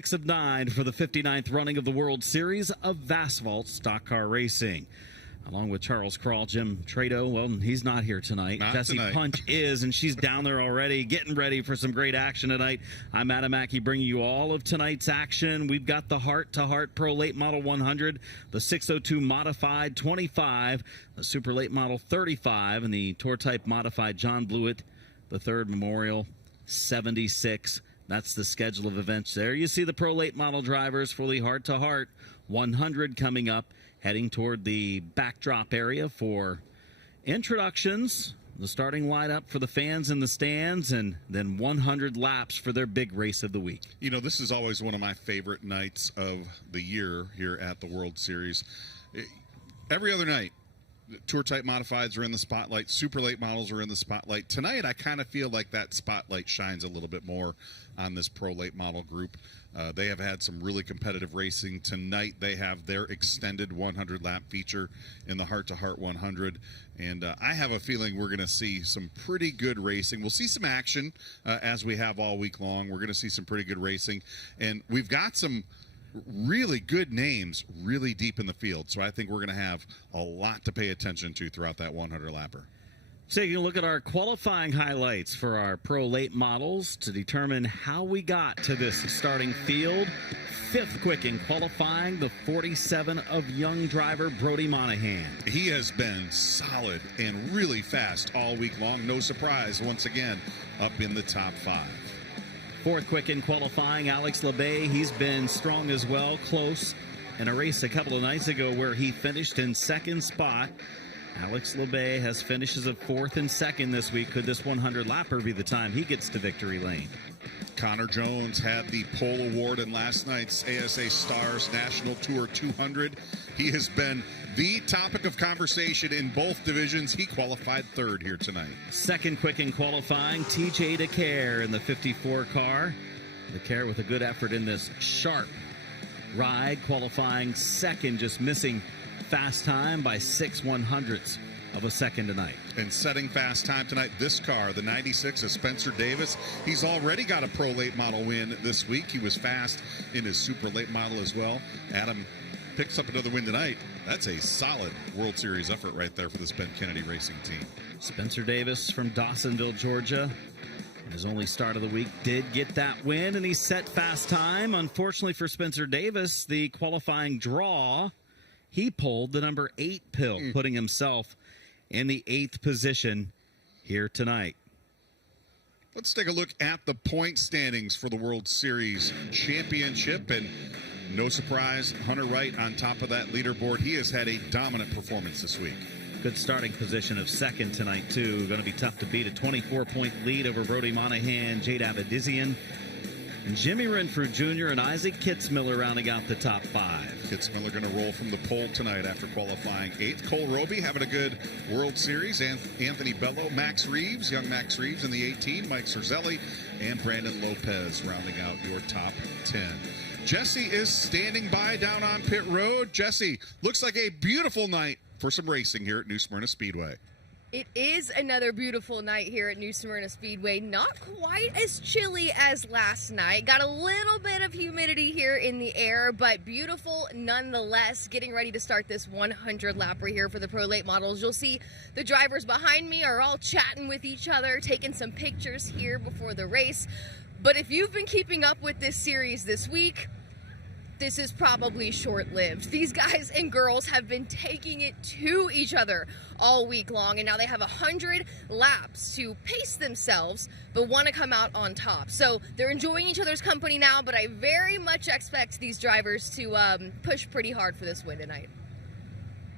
Of 9 for the 59th running of the World Series of Asphalt Stock Car Racing. Along with Charles Crawl, Jim Trado, well, he's not here tonight. Not Jessie tonight. Punch is, and she's down there already, getting ready for some great action tonight. I'm Adam Mackey, bringing you all of tonight's action. We've got the Heart to Heart Pro Late Model 100, the 602 Modified 25, the Super Late Model 35, and the Tour Type Modified John Blewett, the third Memorial 76. That's the schedule of events there. You see the Pro Late Model drivers for the Heart to Heart 100 coming up, heading toward the backdrop area for introductions, the starting lineup for the fans in the stands, and then 100 laps for their big race of the week. You know, this is always one of my favorite nights of the year here at the World Series. Every other night, Tour Type Modifieds are in the spotlight. Super Late Models are in the spotlight. Tonight, I kind of feel like that spotlight shines a little bit more on this Pro Late Model group. They have had some really competitive racing. Tonight, they have their extended 100-lap feature in the Heart to Heart 100. And I have a feeling we're going to see some pretty good racing. We'll see some action as we have all week long. We're going to see some pretty good racing. And we've got some really good names really deep in the field. So I think we're going to have a lot to pay attention to throughout that 100-lapper. Taking a look at our qualifying highlights for our Pro Late Models to determine how we got to this starting field. Fifth quick in qualifying, the 47 of young driver Brody Monahan. He has been solid and really fast all week long. No surprise, once again, up in the top 5. Fourth quick in qualifying, Alex LeBay. He's been strong as well, close in a race a couple of nights ago where he finished in second spot. Alex LeBay has finishes of fourth and second this week. Could this 100-lapper be the time he gets to victory lane? Connor Jones had the pole award in last night's ASA Stars National Tour 200. He has been the topic of conversation in both divisions. He qualified third here tonight. Second quick in qualifying, TJ DeCare in the 54 car. DeCare with a good effort in this sharp ride, qualifying second, just missing fast time by 6/100ths of a second tonight. And setting fast time tonight, this car, the 96 of Spencer Davis. He's already got a Pro Late Model win this week. He was fast in his Super Late Model as well. Adam picks up another win tonight. That's a solid World Series effort right there for this Ben Kennedy Racing team. Spencer Davis from Dawsonville, Georgia. In his only start of the week, did get that win, and he set fast time. Unfortunately for Spencer Davis, the qualifying draw, he pulled the number 8 pill, putting himself in the 8th position here tonight. Let's take a look at the point standings for the World Series Championship. And no surprise, Hunter Wright on top of that leaderboard. He has had a dominant performance this week. Good starting position of second tonight, too. Going to be tough to beat. A 24-point lead over Brody Monahan, Jade Abedizian, and Jimmy Renfrew Jr. and Isaac Kitzmiller rounding out the top 5. Kitzmiller going to roll from the pole tonight after qualifying 8th. Cole Roby having a good World Series. And Anthony Bello, Max Reeves, young Max Reeves in the 18, Mike Cerzelli, and Brandon Lopez rounding out your top 10. Jesse is standing by down on pit road. Jesse, looks like a beautiful night for some racing here at New Smyrna Speedway. It is another beautiful night here at New Smyrna Speedway. Not quite as chilly as last night. Got a little bit of humidity here in the air, but beautiful nonetheless. Getting ready to start this 100-lapper here for the Pro Late Models. You'll see the drivers behind me are all chatting with each other, taking some pictures here before the race. But if you've been keeping up with this series this week, this is probably short-lived. These guys and girls have been taking it to each other all week long, and now they have 100 laps to pace themselves, but want to come out on top. So they're enjoying each other's company now, but I very much expect these drivers to push pretty hard for this win tonight.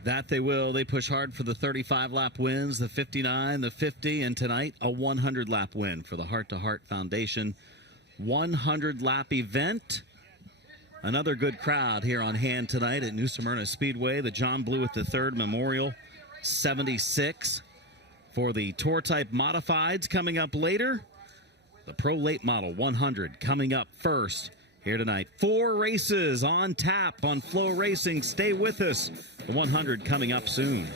That they will. They push hard for the 35-lap wins, the 59, the 50, and tonight a 100-lap win for the Heart to Heart Foundation 100-lap event. Another good crowd here on hand tonight at New Smyrna Speedway. The John Blewett III Memorial 76 for the Tour Type Modifieds coming up later. The Pro Late Model 100 coming up first here tonight. 4 races on tap on FloRacing. Stay with us. The 100 coming up soon.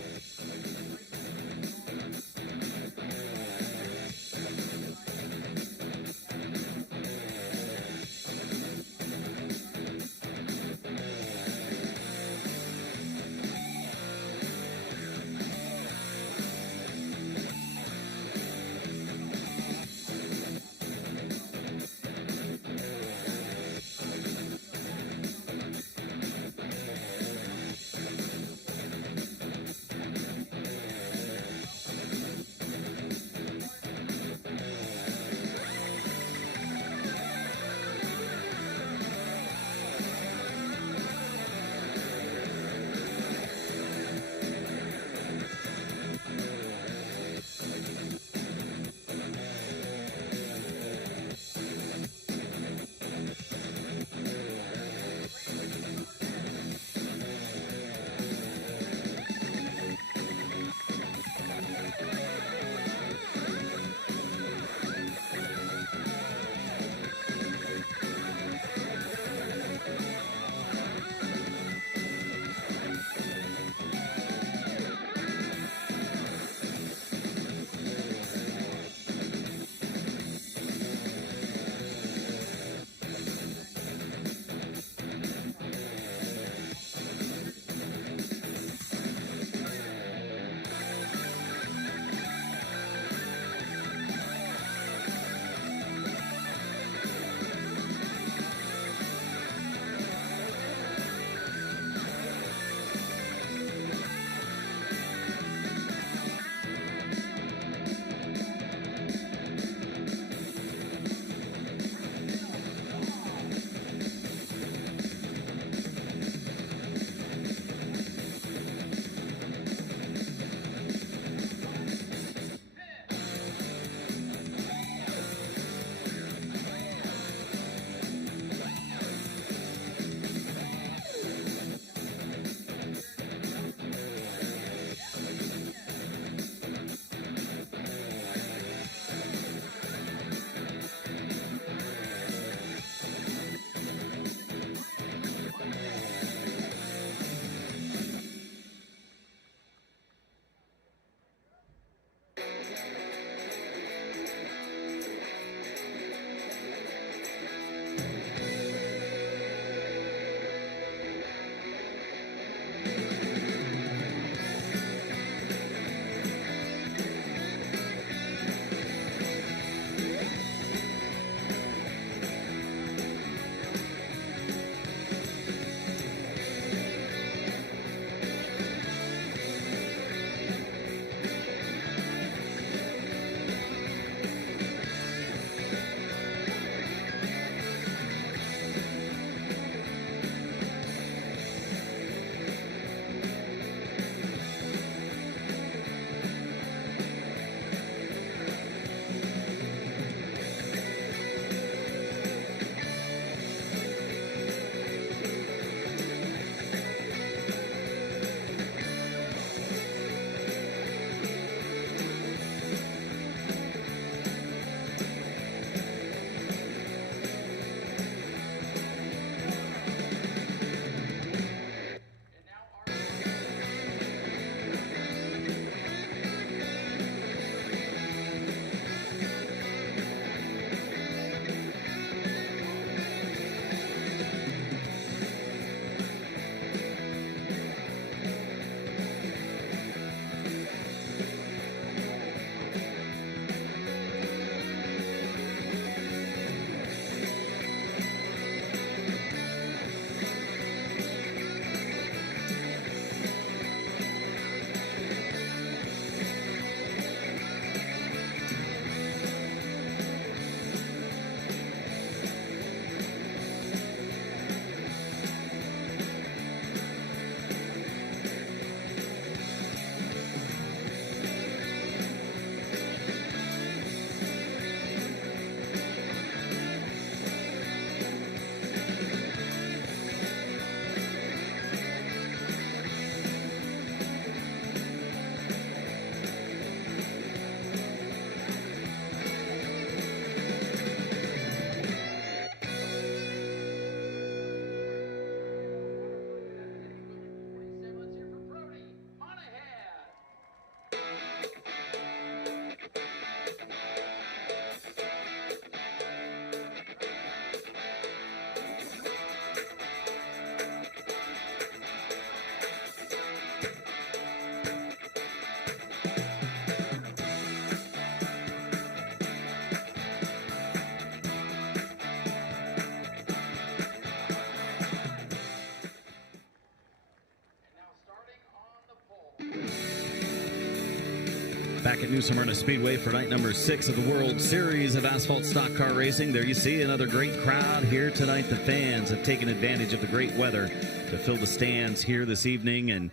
Back at New Smyrna Speedway for night number 6 of the World Series of Asphalt Stock Car Racing. There you see another great crowd here tonight. The fans have taken advantage of the great weather to fill the stands here this evening. And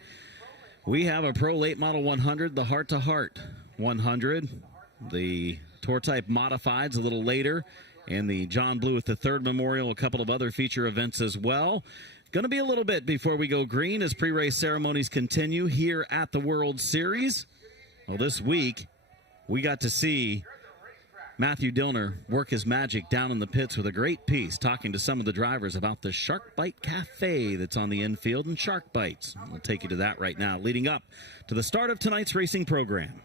we have a Pro Late Model 100, the Heart to Heart 100. The Tour Type Modifieds a little later. And the John Blewett III Memorial, a couple of other feature events as well. Going to be a little bit before we go green as pre-race ceremonies continue here at the World Series. Well, this week, we got to see Matthew Dillner work his magic down in the pits with a great piece, talking to some of the drivers about the Shark Bite Cafe that's on the infield and Shark Bites. We'll take you to that right now, leading up to the start of tonight's racing program.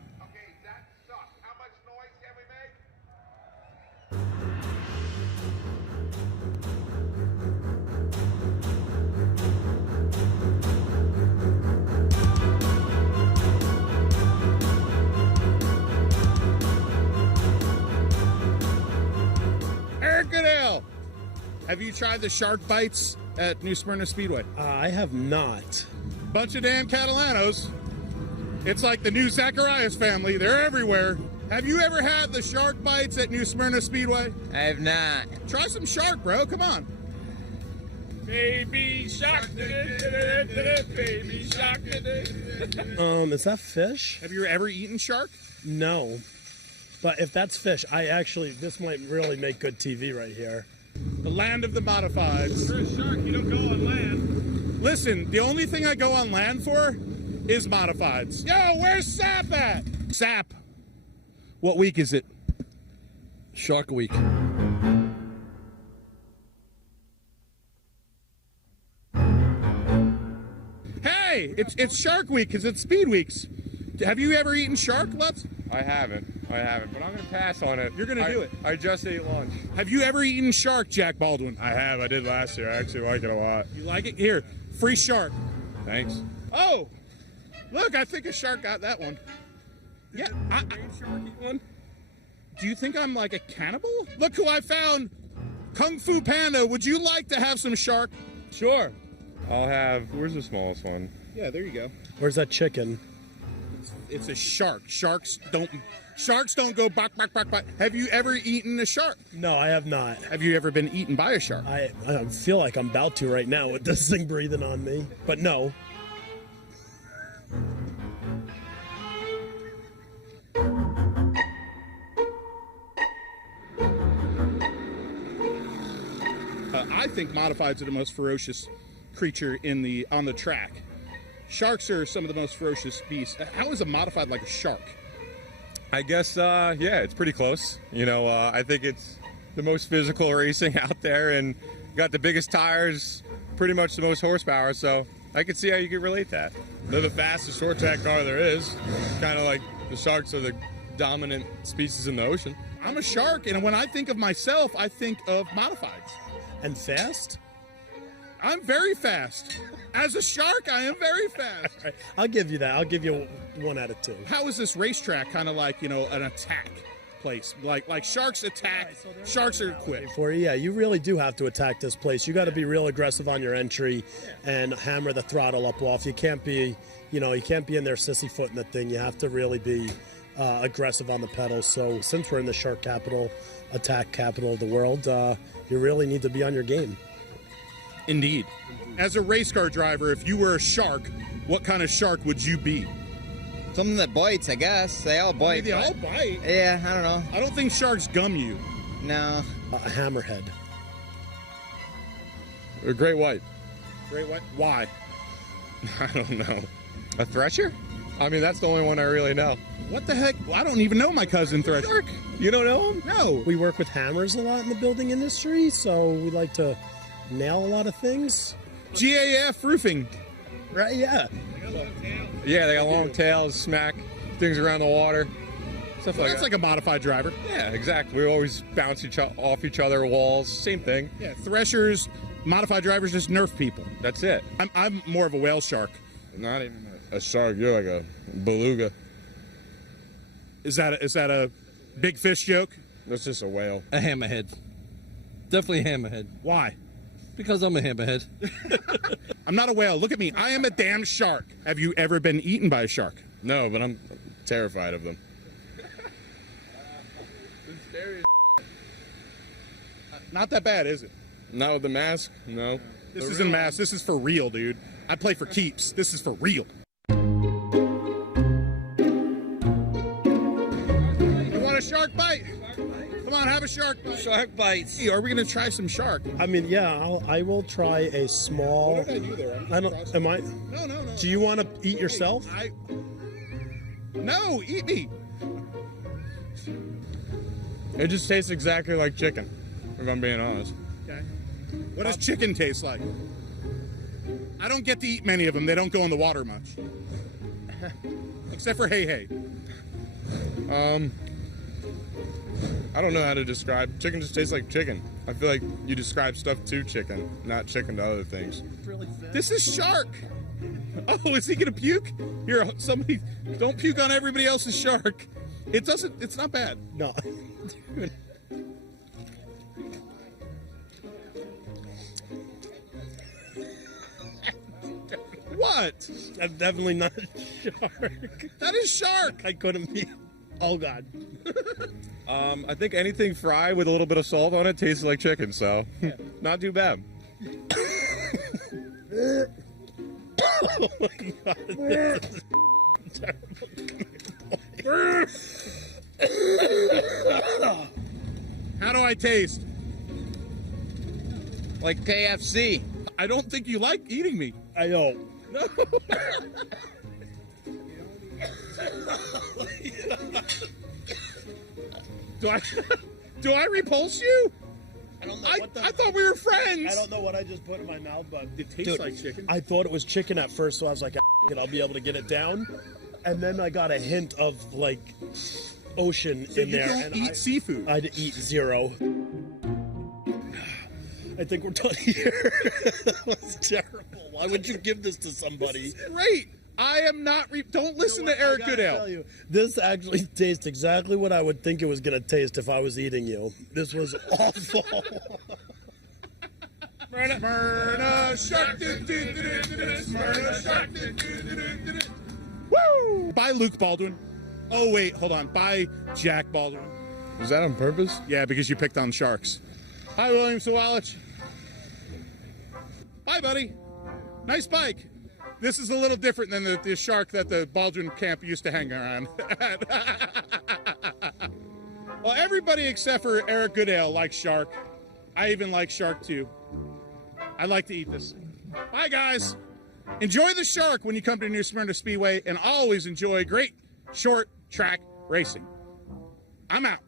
Have you tried the Shark Bites at New Smyrna Speedway? I have not. Bunch of damn Catalanos. It's like the new Zacharias family. They're everywhere. Have you ever had the Shark Bites at New Smyrna Speedway? I have not. Try some shark, bro. Come on. Baby shark, baby shark. Is that fish? Have you ever eaten shark? No. But if that's fish, this might really make good TV right here. The land of the modifieds. You're a shark, you don't go on land. Listen, the only thing I go on land for is modifieds. Yo, where's Sap at? Sap. What week is it? Shark Week. Hey, it's Shark Week because it's Speed Weeks. Have you ever eaten shark, Lutz? I haven't, but I'm going to pass on it. You're going to do it. I just ate lunch. Have you ever eaten shark, Jack Baldwin? I have. I did last year. I actually like it a lot. You like it? Here, free shark. Thanks. Oh, look, I think a shark got that one. Yeah, Shark eat one? do you think I'm like a cannibal? Look who I found. Kung Fu Panda, would you like to have some shark? Sure. I'll have, where's the smallest one? Yeah, there you go. Where's that chicken? It's a shark. Sharks don't go bark, bark, bark, bark. Have you ever eaten a shark? No, I have not. Have you ever been eaten by a shark? I feel like I'm about to right now with this thing breathing on me. But no. I think modifieds are the most ferocious creature on the track. Sharks are some of the most ferocious beasts. How is a modified like a shark? I guess, yeah, it's pretty close. You know, I think it's the most physical racing out there and got the biggest tires, pretty much the most horsepower, so I can see how you could relate that. They're the fastest short track car there is. Kind of like the sharks are the dominant species in the ocean. I'm a shark, and when I think of myself, I think of modifieds. And fast? I'm very fast. As a shark, I am very fast. Right, I'll give you that. I'll give you 1 out of 2. How is this racetrack kind of like, an attack place? Like sharks attack, sharks are quick. For you, yeah, you really do have to attack this place. You got to be real aggressive on your entry and hammer the throttle up off. You can't be, you can't be in there sissy-footing the thing. You have to really be aggressive on the pedals. So since we're in the shark capital, attack capital of the world, you really need to be on your game. Indeed. As a race car driver, if you were a shark, what kind of shark would you be? Something that bites, I guess. They all bite. They all bite. Yeah, I don't know. I don't think sharks gum you. No. A hammerhead. A great white. Great white? Why? I don't know. A thresher? I mean, that's the only one I really know. What the heck? I don't even know my cousin Thresh. Shark? You don't know him? No. We work with hammers a lot in the building industry, so we like to nail a lot of things. GAF roofing. Right, yeah. Yeah, they got long tails, smack things around the water. Stuff Well, like that's that. like a modified driver. Yeah, exactly. We always bounce off each other walls. Same thing. Yeah, threshers, modified drivers just nerf people. That's it. I'm more of a whale shark. Not even a shark. You're like a beluga. Is that a big fish joke? That's just a whale. A hammerhead. Definitely a hammerhead. Why? Because I'm a hammerhead. I'm not a whale. Look at me. I am a damn shark. Have you ever been eaten by a shark? No, but I'm terrified of them. Not that bad, is it? Not with the mask, no. This isn't mass. This is for real, dude. I play for keeps. This is for real. You want a shark bite? Come on, have a shark bite. Shark bites. Hey, are we gonna try some shark? I mean, yeah, I will try a small. What did I do there? I don't. Am I? No. Do you want to eat yourself? No, eat me. It just tastes exactly like chicken, if I'm being honest. Okay. What does chicken taste like? I don't get to eat many of them. They don't go in the water much. Except for hey. I don't know how to describe. Chicken just tastes like chicken. I feel like you describe stuff to chicken, not chicken to other things. This is shark. Oh, is he gonna puke? Here, somebody, don't puke on everybody else's shark. It's not bad. No. What? I'm definitely not a shark. That is shark. I couldn't be. Oh God. I think anything fried with a little bit of salt on it tastes like chicken, so not too bad. Oh my God. This is terrible. How do I taste? Like KFC. I don't think you like eating me. I know. No. Do I repulse you? I don't know I thought we were friends. I don't know what I just put in my mouth, but It tastes like chicken. I thought it was chicken at first, so I was like, I'll be able to get it down. And then I got a hint of like ocean in you there. don't and eat seafood. I'd eat zero. I think we're done here. That was terrible. Why would you give this to somebody? Great. I am not. Don't listen to Eric Goodell. This actually tastes exactly what I would think it was going to taste if I was eating you. This was awful. Smyrna shark. Smyrna shark. Woo! Bye, Luke Baldwin. Oh wait, hold on. Bye, Jack Baldwin. Is that on purpose? Yeah, because you picked on sharks. Hi, William Sawalich. Bye, buddy. Nice bike. This is a little different than the shark that the Baldwin camp used to hang around. Well, everybody except for Eric Goodale likes shark. I even like shark too. I like to eat this. Bye, guys. Enjoy the shark when you come to New Smyrna Speedway, and always enjoy great short track racing. I'm out.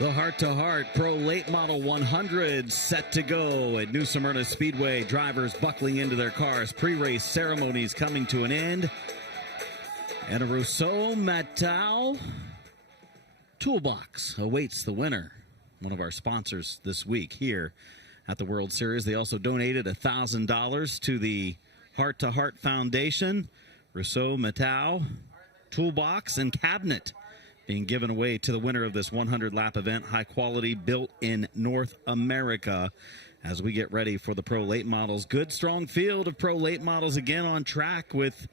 The Heart to Heart Pro Late Model 100 set to go at New Smyrna Speedway. Drivers buckling into their cars. Pre-race ceremonies coming to an end. And a Rousseau Matau toolbox awaits the winner. One of our sponsors this week here at the World Series. They also donated $1,000 to the Heart to Heart Foundation. Rousseau Matau toolbox and cabinet being given away to the winner of this 100-lap event. High quality, built in North America. As we get ready for the Pro Late Models. Good, strong field of Pro Late Models again on track with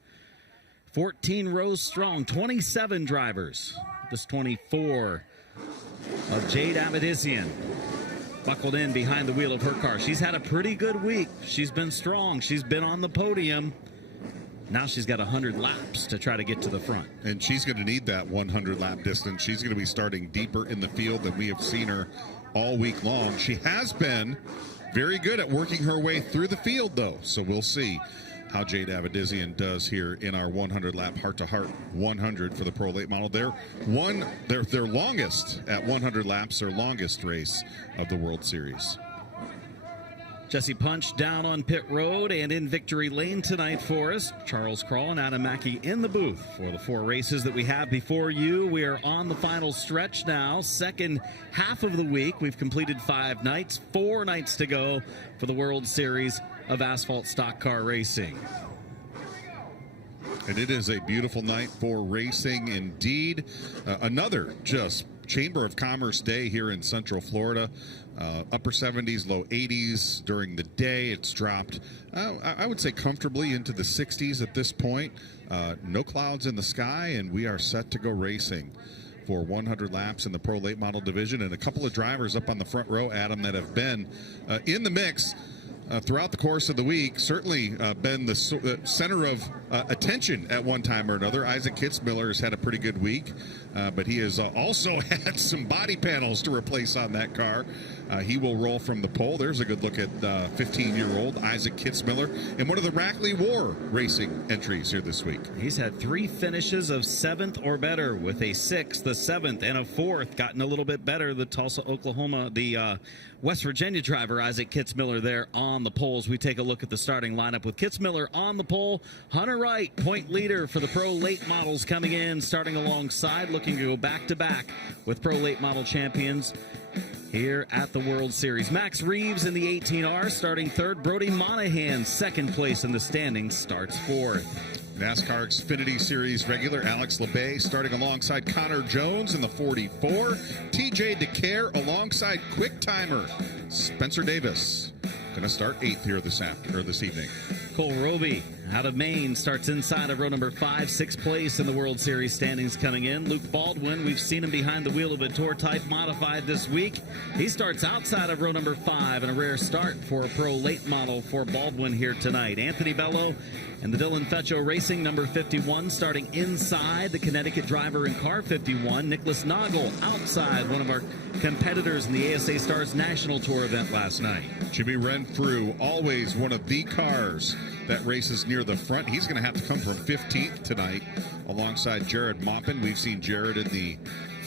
14 rows strong. 27 drivers. This 24 of Jade Avedisian buckled in behind the wheel of her car. She's had a pretty good week. She's been strong. She's been on the podium. Now she's got 100 laps to try to get to the front. And she's going to need that 100-lap distance. She's going to be starting deeper in the field than we have seen her all week long. She has been very good at working her way through the field, though. So we'll see how Jade Avedisian does here in our 100-lap heart-to-heart 100 for the Pro Late Model. Their longest at 100 laps, their longest race of the World Series. Jesse Punch down on pit road and in victory lane tonight for us. Charles Kroll and Adam Mackey in the booth for the 4 races that we have before you. We are on the final stretch now. Second half of the week. We've completed 5 nights, 4 nights to go for the World Series of Asphalt Stock Car Racing. And it is a beautiful night for racing indeed. Another just Chamber of Commerce day here in Central Florida. Upper 70s, low 80s during the day. It's dropped, I would say, comfortably into the 60s at this point. No clouds in the sky, and we are set to go racing for 100 laps in the Pro Late Model division. And a couple of drivers up on the front row, Adam, that have been in the mix throughout the course of the week. Certainly been the center of attention at one time or another. Isaac Kitzmiller has had a pretty good week, but he has also had some body panels to replace on that car. He will roll from the pole. There's a good look at 15-year-old Isaac Kitzmiller in one of the Rackley War racing entries here this week. He's had 3 finishes of 7th or better, with a 6th, a 7th, and a 4th. Gotten a little bit better. The Tulsa, Oklahoma, the West Virginia driver, Isaac Kitzmiller, there on the poles. We take a look at the starting lineup with Kitzmiller on the pole. Hunter Wright, point leader for the Pro Late Models, coming in, starting alongside, looking to go back-to-back with Pro Late Model champions here at the World Series. Max Reeves in the 18R starting 3rd. Brody Monahan, 2nd place in the standings, starts 4th. NASCAR Xfinity Series regular Alex LeBay starting alongside Connor Jones in the 44. TJ DeCare alongside quick timer Spencer Davis. Going to start 8th here this evening. Cole Roby out of Maine starts inside of row number 5, 6th place in the World Series standings coming in. Luke Baldwin, we've seen him behind the wheel of a Tour Type Modified this week. He starts outside of row number 5, and a rare start for a Pro Late Model for Baldwin here tonight. Anthony Bello and the Dylan Feccio Racing number 51 starting inside the Connecticut driver in car 51. Nicholas Noggle outside, one of our competitors in the ASA Stars National Tour event last night. Jimmy Renfrew, always one of the cars that races near the front. He's going to have to come from 15th tonight alongside Jared Maupin. We've seen Jared in the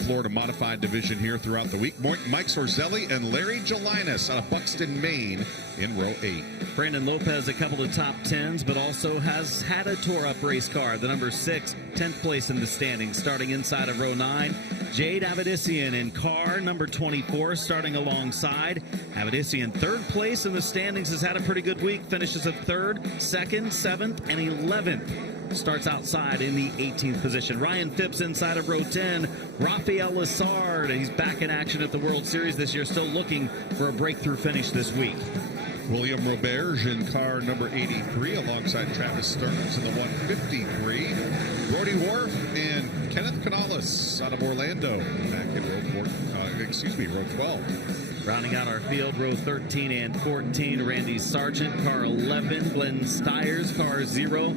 Florida Modified Division here throughout the week. Mike Sorzelli and Larry Gelinas out of Buxton, Maine in row 8. Brandon Lopez, a couple of top 10s, but also has had a Tour-Up race car, the number 6, 10th place in the standings, starting inside of row 9. Jade Avedisian in car number 24, starting alongside. Avedisian, 3rd place in the standings, has had a pretty good week, finishes of 3rd, 2nd, 7th, and 11th. Starts outside in the 18th position. Ryan Phipps inside of row 10. Rafael Lessard, he's back in action at the World Series this year, still looking for a breakthrough finish this week. William Roberge in car number 83 alongside Travis Stearns in the 153. Brody Wharf and Kenneth Canales out of Orlando back in row 12. Rounding out our field, row 13 and 14, Randy Sargent, car 11, Glenn Stiers, car 0,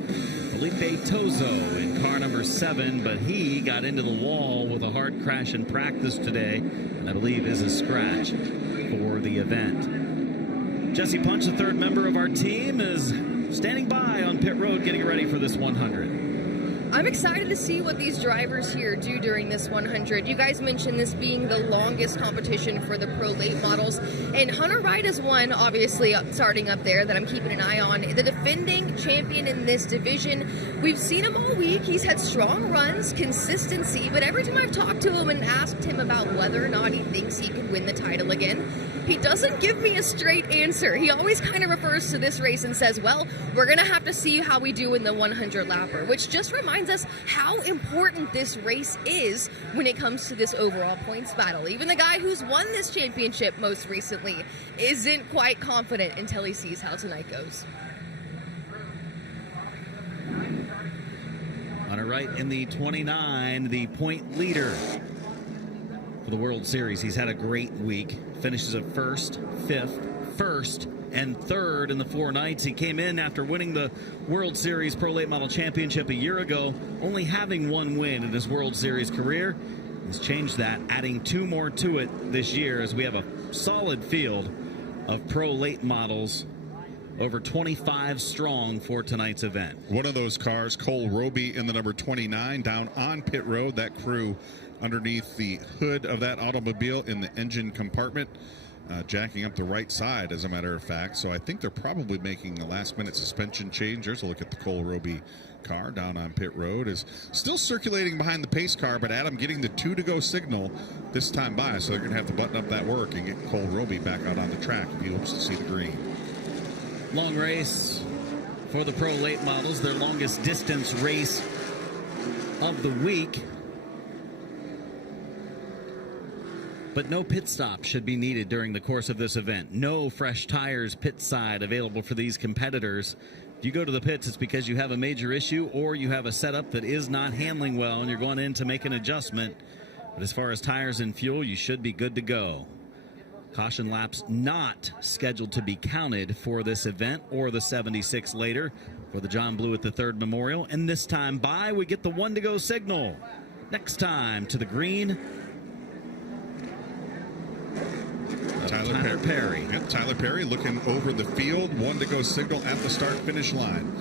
Felipe Tozo in car number 7, but he got into the wall with a hard crash in practice today, and I believe is a scratch for the event. Jesse Punch, the 3rd member of our team, is standing by on pit road getting ready for this 100. I'm excited to see what these drivers here do during this 100. You guys mentioned this being the longest competition for the Pro Late models, and Hunter Wright is one, obviously, starting up there that I'm keeping an eye on. The defending champion in this division. We've seen him all week. He's had strong runs, consistency, but every time I've talked to him and asked him about whether or not he thinks he could win the title again, he doesn't give me a straight answer. He always kind of refers to this race and says, well, we're going to have to see how we do in the 100 lapper, which just reminds us how important this race is when it comes to this overall points battle. Even the guy who's won this championship most recently isn't quite confident until he sees how tonight goes. Hunter Wright in the 29, the point leader for the World Series. He's had a great week. Finishes at first, fifth, first, and third in the 4 nights. He came in after winning the World Series Pro Late Model Championship a year ago, only having 1 win in his World Series career. He's changed that, adding 2 more to it this year as we have a solid field of Pro Late models, over 25 strong for tonight's event. One of those cars, Cole Roby in the number 29, down on pit road. That crew underneath the hood of that automobile in the engine compartment, jacking up the right side, as a matter of fact. So I think they're probably making a last-minute suspension change. There's a look at the Cole Roby car down on pit road. Is still circulating behind the pace car, but Adam getting the 2-to-go signal this time by, so they're going to have to button up that work and get Cole Roby back out on the track if he hopes to see the green. Long race for the Pro Late models, their longest distance race of the week. But no pit stop should be needed during the course of this event. No fresh tires pit side available for these competitors. If you go to the pits, it's because you have a major issue or you have a setup that is not handling well and you're going in to make an adjustment. But as far as tires and fuel, you should be good to go. Caution laps not scheduled to be counted for this event or the 76 later for the John Blewett III Memorial. And this time by, we get the 1-to-go signal. Next time to the green, Tyler Perry. Yep, Tyler Perry looking over the field. 1-to-go signal at the start-finish line.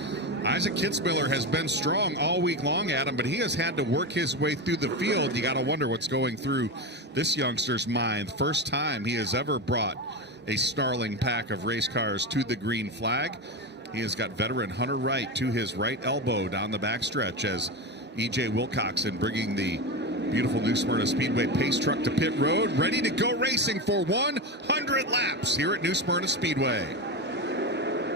Isaac Kitzmiller has been strong all week long, Adam, but he has had to work his way through the field. You got to wonder what's going through this youngster's mind. First time he has ever brought a snarling pack of race cars to the green flag. He has got veteran Hunter Wright to his right elbow down the backstretch as E.J. Wilcoxon bringing the beautiful New Smyrna Speedway pace truck to pit road, ready to go racing for 100 laps here at New Smyrna Speedway.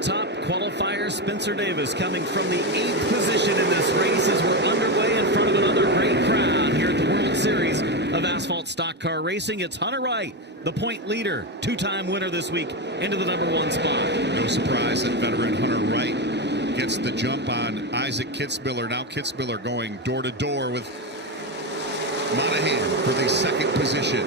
Top qualifier Spencer Davis coming from the 8th position in this race as we're underway in front of another great crowd here at the World Series of Asphalt Stock Car Racing. It's Hunter Wright, the point leader, 2-time winner this week, into the number 1 spot. No surprise that veteran Hunter Wright gets the jump on Isaac Kitzmiller. Now Kitzmiller going door to door with Monahan for the 2nd position.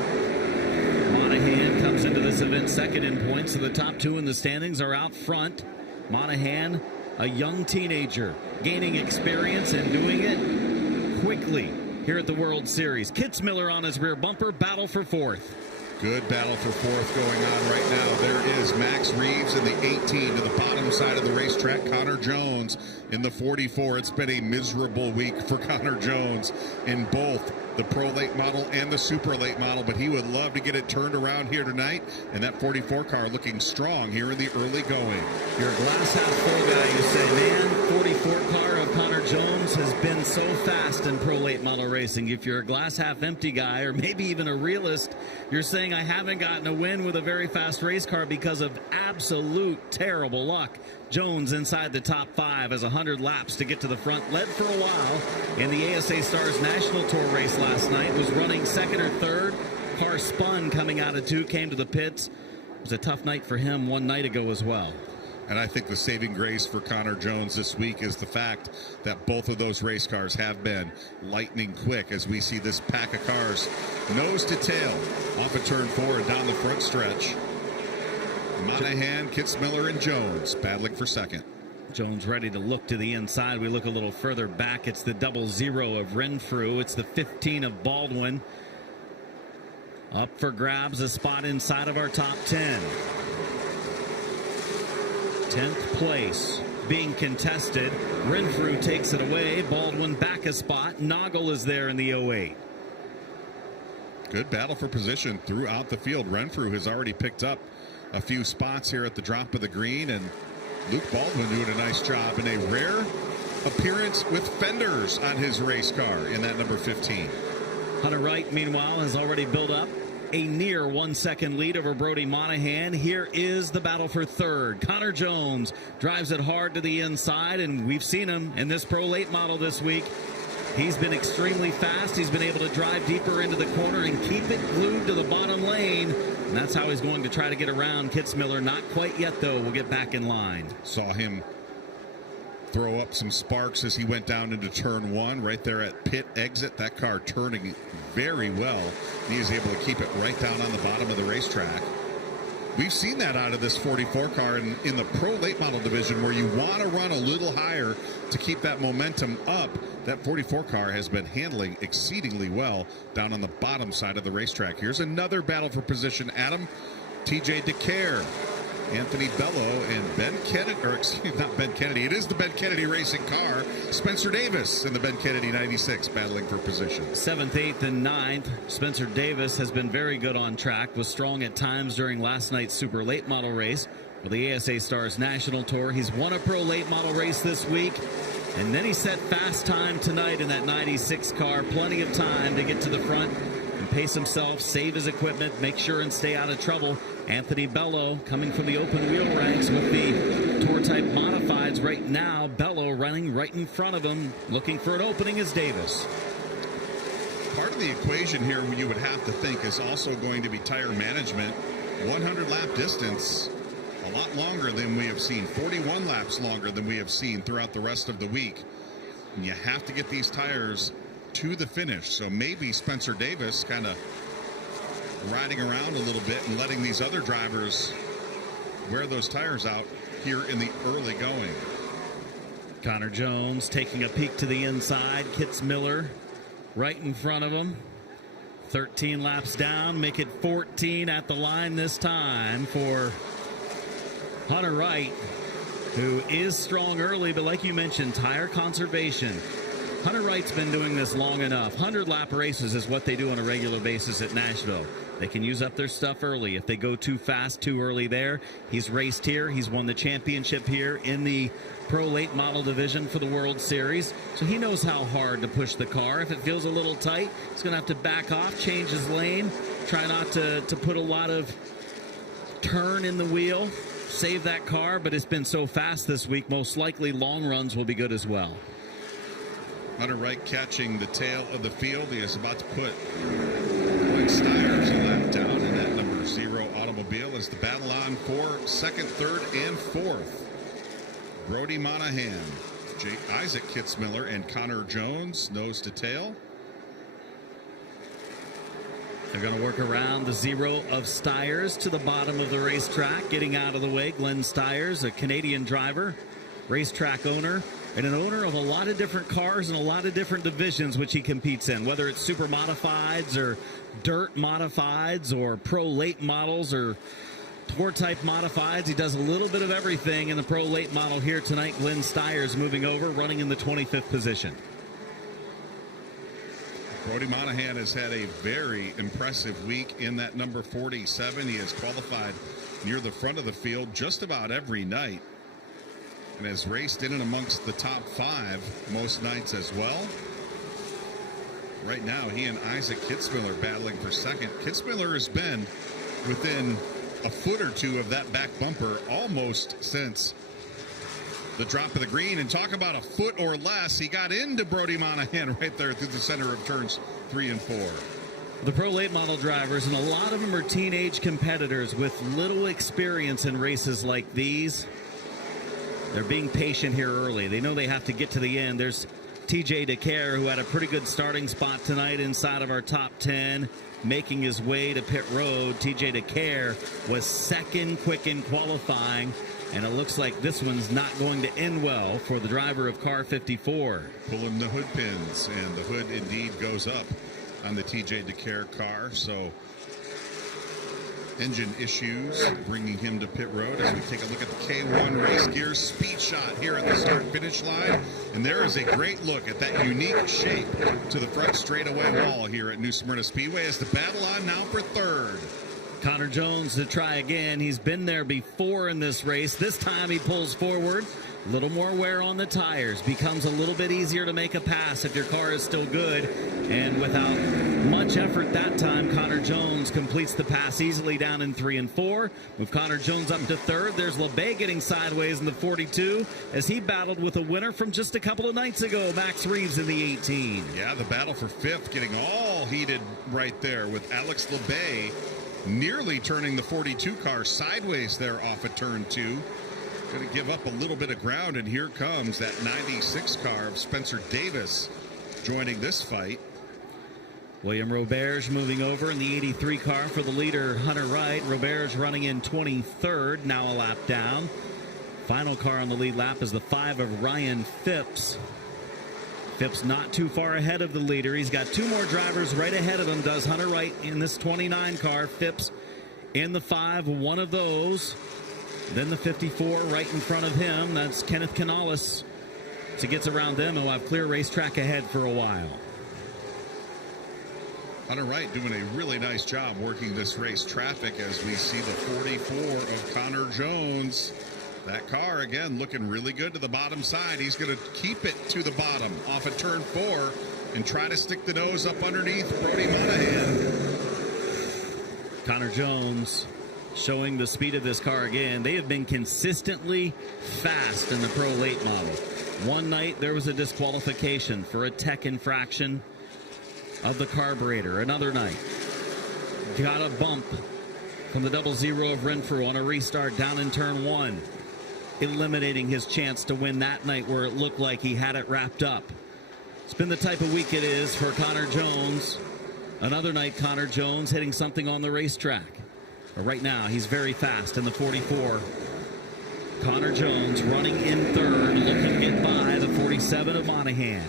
Monahan comes into this event 2nd in points, so the top 2 in the standings are out front. Monahan, a young teenager, gaining experience and doing it quickly here at the World Series. Kitzmiller on his rear bumper, battle for 4th. Good battle for 4th going on right now. There is Max Reeves in the 18 to the bottom side of the racetrack. Connor Jones in the 44. It's been a miserable week for Connor Jones in both the Pro Late model and the Super Late model, but he would love to get it turned around here tonight, and that 44 car looking strong here in the early going. You're a glass half full guy. You say, man, 44 car of Connor Jones has been so fast in Pro Late model racing. If you're a glass half empty guy, or maybe even a realist, you're saying I haven't gotten a win with a very fast race car because of absolute terrible luck. Jones inside the top 5 has 100 laps to get to the front. Led for a while in the ASA Stars National Tour race last night. Was running 2nd or 3rd. Car spun coming out of 2, came to the pits. It was a tough night for him 1 night ago as well. And I think the saving grace for Connor Jones this week is the fact that both of those race cars have been lightning quick as we see this pack of cars nose to tail off of turn 4 and down the front stretch. Monahan, Kitzmiller, and Jones battling for 2nd. Jones ready to look to the inside. We look a little further back. It's the 00 of Renfrew. It's the 15 of Baldwin. Up for grabs, a spot inside of our top 10. 10th place being contested. Renfrew takes it away. Baldwin back a spot. Noggle is there in the 08. Good battle for position throughout the field. Renfrew has already picked up a few spots here at the drop of the green, and Luke Baldwin doing a nice job in a rare appearance with fenders on his race car in that number 15. Hunter Wright, meanwhile, has already built up a near 1 second lead over Brody Monahan. Here is the battle for third. Connor Jones drives it hard to the inside, and we've seen him in this pro late model this week. He's been extremely fast. He's been able to drive deeper into the corner and keep it glued to the bottom lane. And that's how he's going to try to get around Kitzmiller. Not quite yet, though. We'll get back in line. Saw him throw up some sparks as he went down into turn one right there at pit exit. That car turning very well. He is able to keep it right down on the bottom of the racetrack. We've seen that out of this 44 car in the pro late model division, where you want to run a little higher to keep that momentum up. That 44 car has been handling exceedingly well down on the bottom side of the racetrack. Here's another battle for position. Adam, TJ DeCare, Anthony Bello, and Ben Kennedy, or excuse me, not Ben Kennedy. It is the Ben Kennedy racing car. Spencer Davis in the Ben Kennedy 96 battling for position. 7th, 8th, and 9th. Spencer Davis has been very good on track, was strong at times during last night's super late model race for the ASA Stars National Tour. He's won a pro late model race this week, and then he set fast time tonight in that 96 car. Plenty of time to get to the front and pace himself, save his equipment, make sure and stay out of trouble. Anthony Bello coming from the open wheel ranks with the Tour Type Modifieds right now. Bello running right in front of him, looking for an opening is Davis. Part of the equation here you would have to think is also going to be tire management. 100 lap distance, a lot longer than we have seen. 41 laps longer than we have seen throughout the rest of the week. And you have to get these tires to the finish. So maybe Spencer Davis kind of riding around a little bit and letting these other drivers wear those tires out here in the early going. Connor Jones taking a peek to the inside. Kitzmiller right in front of him. 13 laps down, make it 14 at the line this time for Hunter Wright, who is strong early, but like you mentioned, tire conservation. Hunter Wright's been doing this long enough. 100-lap races is what they do on a regular basis at Nashville. They can use up their stuff early. If they go too fast, too early there, he's raced here. He's won the championship here in the Pro Late Model Division for the World Series. So he knows how hard to push the car. If it feels a little tight, he's going to have to back off, change his lane, try not to put a lot of turn in the wheel, save that car. But it's been so fast this week, most likely long runs will be good as well. Hunter Wright catching the tail of the field. He is about to put Glenn Steyer's a lap down in that number 0 automobile as the battle on for second, third, and fourth. Brody Monahan, Isaac Kitzmiller, and Connor Jones nose to tail. They're going to work around the 0 of Steyer's to the bottom of the racetrack, getting out of the way. Glenn Steyer's, a Canadian driver, racetrack owner, and an owner of a lot of different cars and a lot of different divisions which he competes in, whether it's super modifieds or dirt modifieds or pro late models or tour type modifieds. He does a little bit of everything in the pro late model here tonight. Glenn Steyer's moving over, running in the 25th position. Brody Monahan has had a very impressive week in that number 47. He has qualified near the front of the field just about every night, and has raced in and amongst the top 5 most nights as well. Right now, he and Isaac Kitzmiller battling for second. Kitzmiller has been within a foot or two of that back bumper almost since the drop of the green. And talk about a foot or less, he got into Brody Monahan right there through the center of turns 3 and 4. The pro late model drivers, and a lot of them are teenage competitors with little experience in races like these. They're being patient here early. They know they have to get to the end. There's TJ DeCare, who had a pretty good starting spot tonight inside of our top 10, making his way to pit road. TJ DeCare was second quick in qualifying, and it looks like this one's not going to end well for the driver of car 54. Pulling the hood pins, and the hood indeed goes up on the TJ DeCare car. So engine issues bringing him to pit road as we take a look at the K1 Race Gear Speed Shot here at the start-finish line. And there is a great look at that unique shape to the front straightaway wall here at New Smyrna Speedway as the battle on now for third. Connor Jones to try again. He's been there before in this race. This time he pulls forward. A little more wear on the tires. Becomes a little bit easier to make a pass if your car is still good. And without much effort that time, Connor Jones completes the pass easily down in 3 and 4. With Connor Jones up to third, there's LeBay getting sideways in the 42 as he battled with a winner from just a couple of nights ago, Max Reeves in the 18. Yeah, the battle for fifth getting all heated right there with Alex LeBay nearly turning the 42 car sideways there off of turn 2. Going to give up a little bit of ground, and here comes that 96 car of Spencer Davis joining this fight. William Roberge moving over in the 83 car for the leader, Hunter Wright. Roberge running in 23rd, now a lap down. Final car on the lead lap is the 5 of Ryan Phipps. Phipps not too far ahead of the leader. He's got 2 more drivers right ahead of him, does Hunter Wright in this 29 car. Phipps in the 5, one of those. Then the 54 right in front of him. That's Kenneth Canales. As he gets around them, he'll have clear racetrack ahead for a while. Hunter Wright doing a really nice job working this race traffic as we see the 44 of Connor Jones. That car, again, looking really good to the bottom side. He's going to keep it to the bottom off of turn 4 and try to stick the nose up underneath Brody Monahan. Connor Jones showing the speed of this car again. They have been consistently fast in the Pro Late model. One night there was a disqualification for a tech infraction of the carburetor. Another night got a bump from the 00 of Renfrew on a restart down in turn 1, eliminating his chance to win that night where it looked like he had it wrapped up. It's been the type of week it is for Connor Jones. Another night Connor Jones hitting something on the racetrack. But right now, he's very fast in the 44. Connor Jones running in third, looking to get by the 47 of Monahan.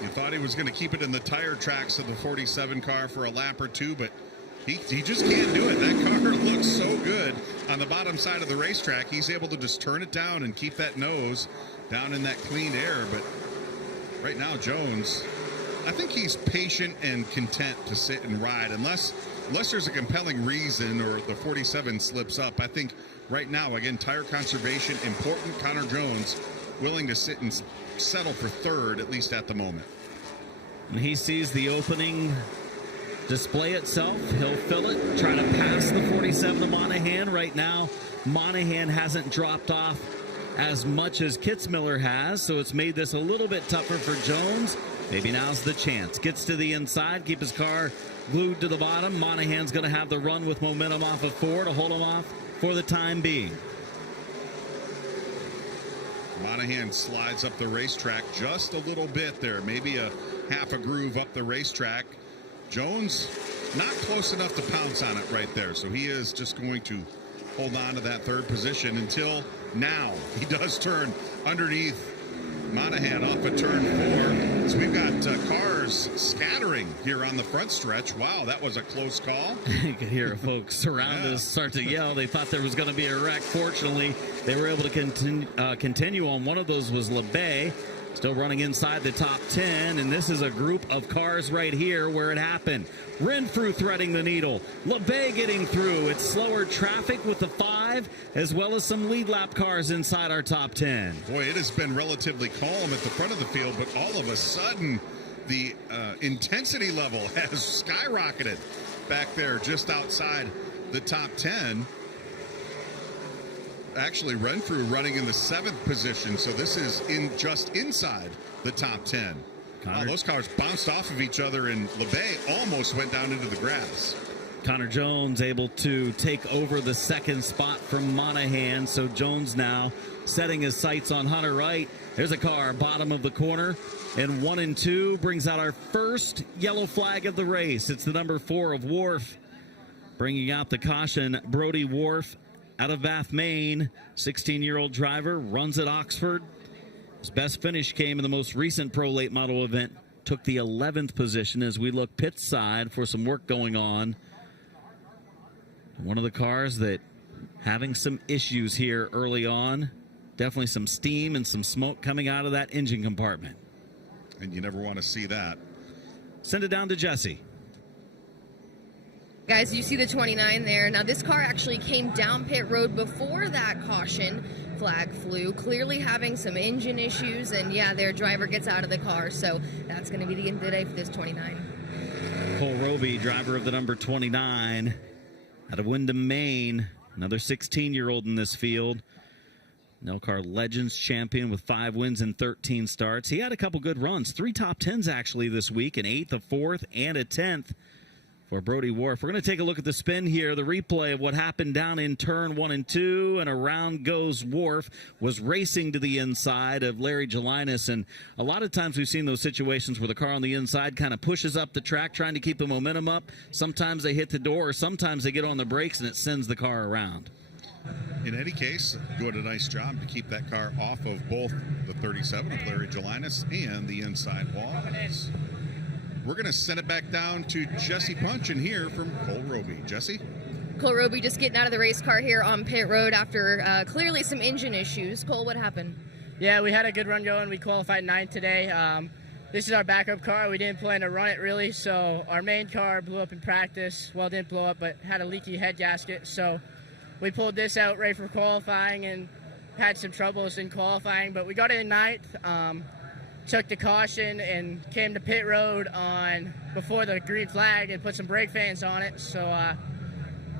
You thought he was going to keep it in the tire tracks of the 47 car for a lap or two, but he just can't do it. That car looks so good on the bottom side of the racetrack. He's able to just turn it down and keep that nose down in that clean air. But right now, Jones, I think he's patient and content to sit and ride unless there's a compelling reason or the 47 slips up. I think right now, again, tire conservation important. Connor Jones willing to sit and settle for third, at least at the moment. And he sees the opening display itself. He'll fill it, try to pass the 47 of Monahan. Right now, Monahan hasn't dropped off as much as Kitzmiller has, so it's made this a little bit tougher for Jones. Maybe now's the chance. Gets to the inside, keep his car glued to the bottom. Monahan's going to have the run with momentum off of 4 to hold him off for the time being. Monahan slides up the racetrack just a little bit there, maybe a half a groove up the racetrack. Jones not close enough to pounce on it right there, so he is just going to hold on to that third position until now. He does turn underneath Monahan off of turn 4. So we've got cars scattering here on the front stretch. Wow, that was a close call. You could hear folks around us start to yell. They thought there was going to be a wreck. Fortunately, they were able to continue on. One of those was LeBay, still running inside the top 10. And this is a group of cars right here where it happened. Renfrew threading the needle. LeBay getting through. It's slower traffic with the 5, as well as some lead lap cars inside our top 10. Boy, it has been relatively calm at the front of the field, but all of a sudden, the intensity level has skyrocketed back there just outside the top 10. Actually, Renfrew running in the 7th position, so this is just inside the top 10. Wow, those cars bounced off of each other, and LeBay almost went down into the grass. Connor Jones able to take over the 2nd spot from Monahan, so Jones now setting his sights on Hunter Wright. There's a car bottom of the corner, and 1 and 2 brings out our first yellow flag of the race. It's the number 4 of Wharf, bringing out the caution. Brody Wharf out of Bath, Maine, 16-year-old driver, runs at Oxford. His best finish came in the most recent Pro Late Model event. Took the 11th position as we look pit side for some work going on One of the cars that having some issues here early on. Definitely some steam and some smoke coming out of that engine compartment. And you never want to see that. Send it down to Jesse. Guys, you see the 29 there. Now, this car actually came down pit road before that caution flag flew, clearly having some engine issues, and yeah, their driver gets out of the car, so that's going to be the end of the day for this 29. Cole Roby, driver of the number 29, out of Windham, Maine, another 16-year-old in this field. NELCAR Legends champion with 5 wins and 13 starts. He had a couple good runs, 3 top 10s actually this week, an 8th, a 4th, and a 10th for Brody Wharf. We're going to take a look at the spin here, the replay of what happened down in turn 1 and 2, and around goes Wharf, was racing to the inside of Larry Gelinas, and a lot of times we've seen those situations where the car on the inside kind of pushes up the track trying to keep the momentum up. Sometimes they hit the door, or sometimes they get on the brakes and it sends the car around. In any case, doing a nice job to keep that car off of both the 37 of Larry Gelinas and the inside walls. We're going to send it back down to Jesse Punch and hear from Cole Roby. Jesse? Cole Roby just getting out of the race car here on pit road after clearly some engine issues. Cole, what happened? Yeah, we had a good run going. We qualified 9th today. This is our backup car. We didn't plan to run it really, so our main car blew up in practice. Well, didn't blow up, but had a leaky head gasket, so we pulled this out right for qualifying and had some troubles in qualifying, but we got it in 9th, took the caution and came to pit road on before the green flag and put some brake fans on it. So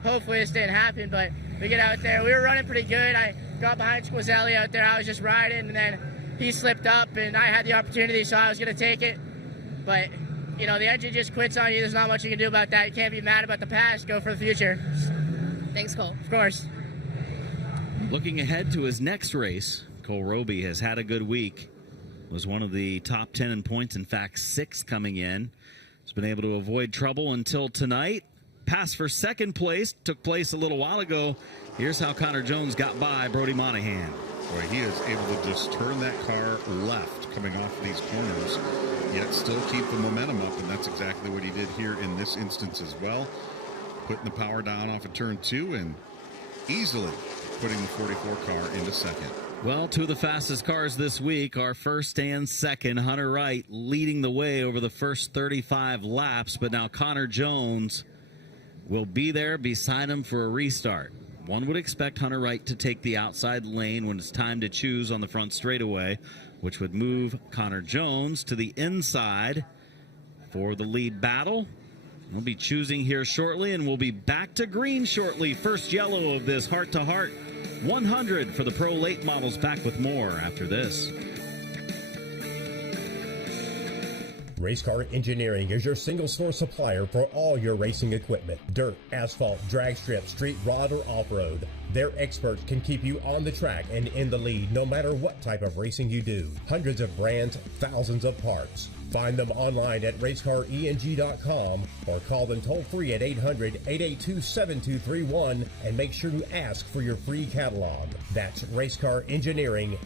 hopefully this didn't happen, but we get out there. We were running pretty good. I got behind Squazzelli out there. I was just riding, and then he slipped up, and I had the opportunity, so I was going to take it. But, you know, the engine just quits on you. There's not much you can do about that. You can't be mad about the past. Go for the future. Thanks, Cole. Of course. Looking ahead to his next race, Cole Roby has had a good week. Was one of the top 10 in points, in fact 6th coming in. He's been able to avoid trouble until tonight. Pass for second place took place a little while ago. Here's how Connor Jones got by Brody Monahan. Boy, he is able to just turn that car left coming off these corners, yet still keep the momentum up, and that's exactly what he did here in this instance as well. Putting the power down off of turn 2 and easily putting the 44 car into second. Well, 2 of the fastest cars this week are first and second. Hunter Wright leading the way over the first 35 laps, but now Connor Jones will be there beside him for a restart. One would expect Hunter Wright to take the outside lane when it's time to choose on the front straightaway, which would move Connor Jones to the inside for the lead battle. We'll be choosing here shortly, and we'll be back to green shortly. First yellow of this heart-to-heart 100 for the Pro Late models. Back with more after this. Racecar Engineering is your single-source supplier for all your racing equipment. Dirt, asphalt, drag strip, street rod, or off-road. Their experts can keep you on the track and in the lead no matter what type of racing you do. Hundreds of brands, thousands of parts. Find them online at racecareng.com or call them toll-free at 800-882-7231 and make sure to ask for your free catalog. That's Racecar Engineering,